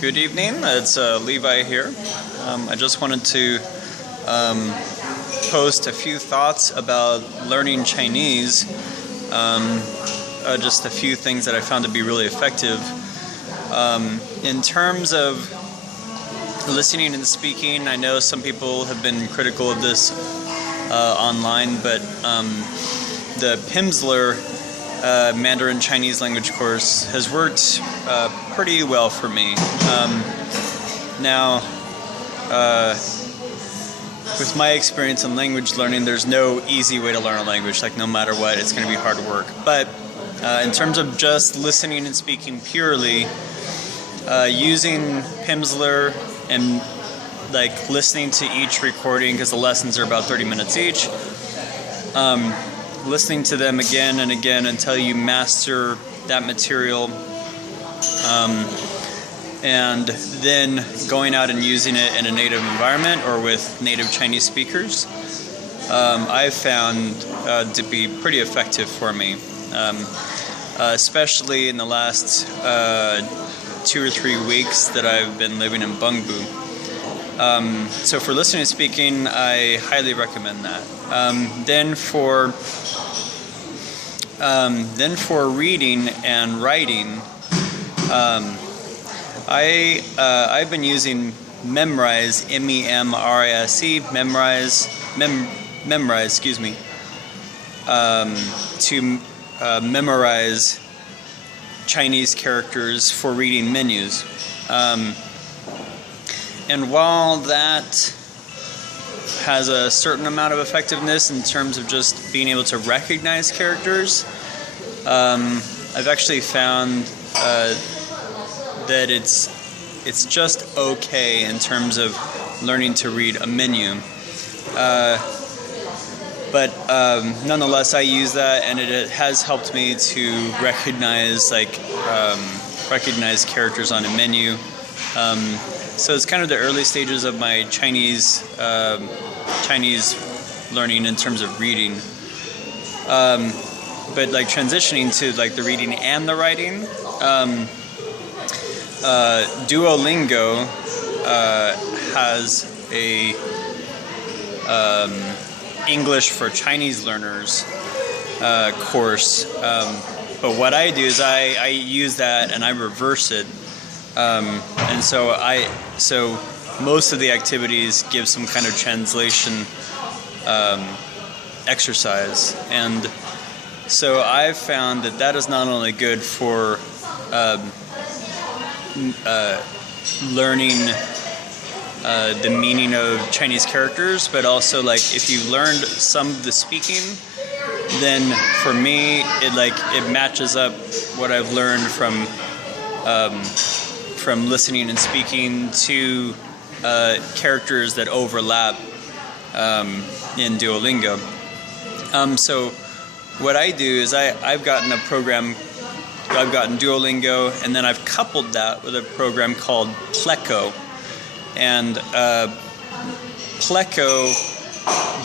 Good evening, it's Levi here. I just wanted to post a few thoughts about learning Chinese, just a few things that I found to be really effective. In terms of listening and speaking, I know some people have been critical of this online, but the Pimsleur Mandarin Chinese language course has worked pretty well for me. Now, with my experience in language learning, there's no easy way to learn a language. Like, no matter what, it's going to be hard work. But in terms of just listening and speaking purely, using Pimsleur and like listening to each recording, because the lessons are about 30 minutes each, listening to them again and again until you master that material, and then going out and using it in a native environment or with native Chinese speakers, I've found to be pretty effective for me, especially in the last 2 or 3 weeks that I've been living in Bengbu. So for listening and speaking, I highly recommend that. Then for reading and writing, I've been using Memrise, M-E-M-R-I-S-E, Memrise, excuse me, to memorize Chinese characters for reading menus. And while that has a certain amount of effectiveness in terms of just being able to recognize characters, I've actually found that it's just okay in terms of learning to read a menu. But nonetheless, I use that, and it has helped me to recognize recognize characters on a menu. So it's kind of the early stages of my Chinese learning in terms of reading. But like transitioning to like the reading and the writing, Duolingo has a English for Chinese learners course. But what I do is I use that and I reverse it. And so most of the activities give some kind of translation exercise, and so I've found that is not only good for learning the meaning of Chinese characters, but also like if you learned some of the speaking, then for me it matches up what I've learned from listening and speaking to characters that overlap in Duolingo. So what I do is I've gotten Duolingo, and then I've coupled that with a program called Pleco. And Pleco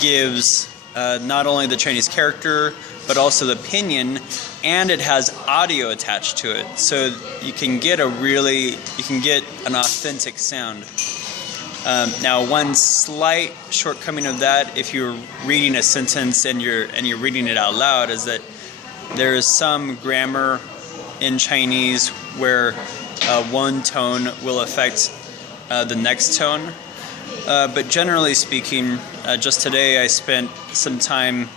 gives not only the Chinese character, but also the pinyin, and it has audio attached to it, so you can get an authentic sound. Now, one slight shortcoming of that, if you're reading a sentence and you're reading it out loud, is that there is some grammar in Chinese where one tone will affect the next tone. But generally speaking, just today I spent some time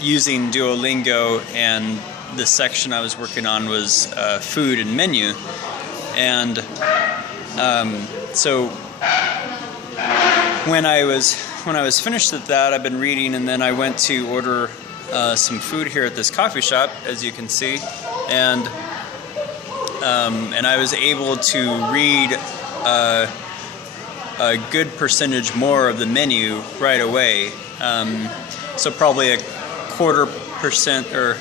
using Duolingo, and the section I was working on was food and menu. And so when I was finished with that, I've been reading, and then I went to order some food here at this coffee shop, as you can see, and I was able to read a good percentage more of the menu right away. So probably 0.25% or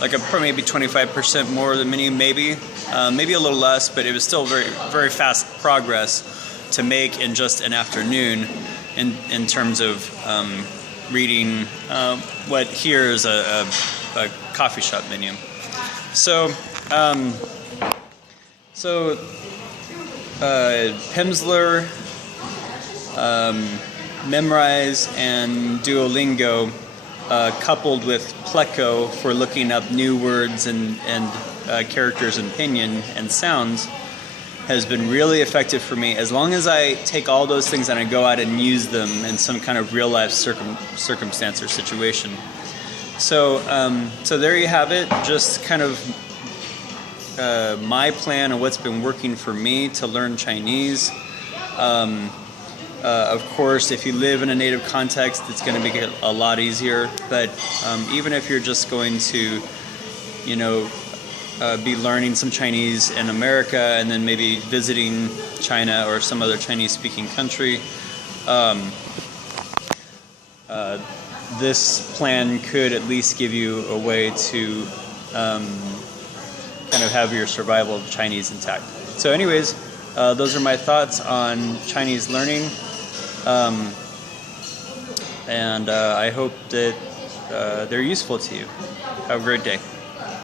like maybe 25% more of the menu, maybe a little less, but it was still very, very fast progress to make in just an afternoon in terms of reading what here is a coffee shop menu. So So, Pimsleur, Memrise, and Duolingo, coupled with Pleco for looking up new words and characters and pinyin and sounds, has been really effective for me. As long as I take all those things and I go out and use them in some kind of real life circumstance or situation. So, so there you have it. Just kind of my plan and what's been working for me to learn Chinese. Of course, if you live in a native context, it's going to make it a lot easier. But even if you're just going to, you know, be learning some Chinese in America and then maybe visiting China or some other Chinese-speaking country, this plan could at least give you a way to kind of have your survival of Chinese intact. So anyways, those are my thoughts on Chinese learning. And I hope that they're useful to you. Have a great day.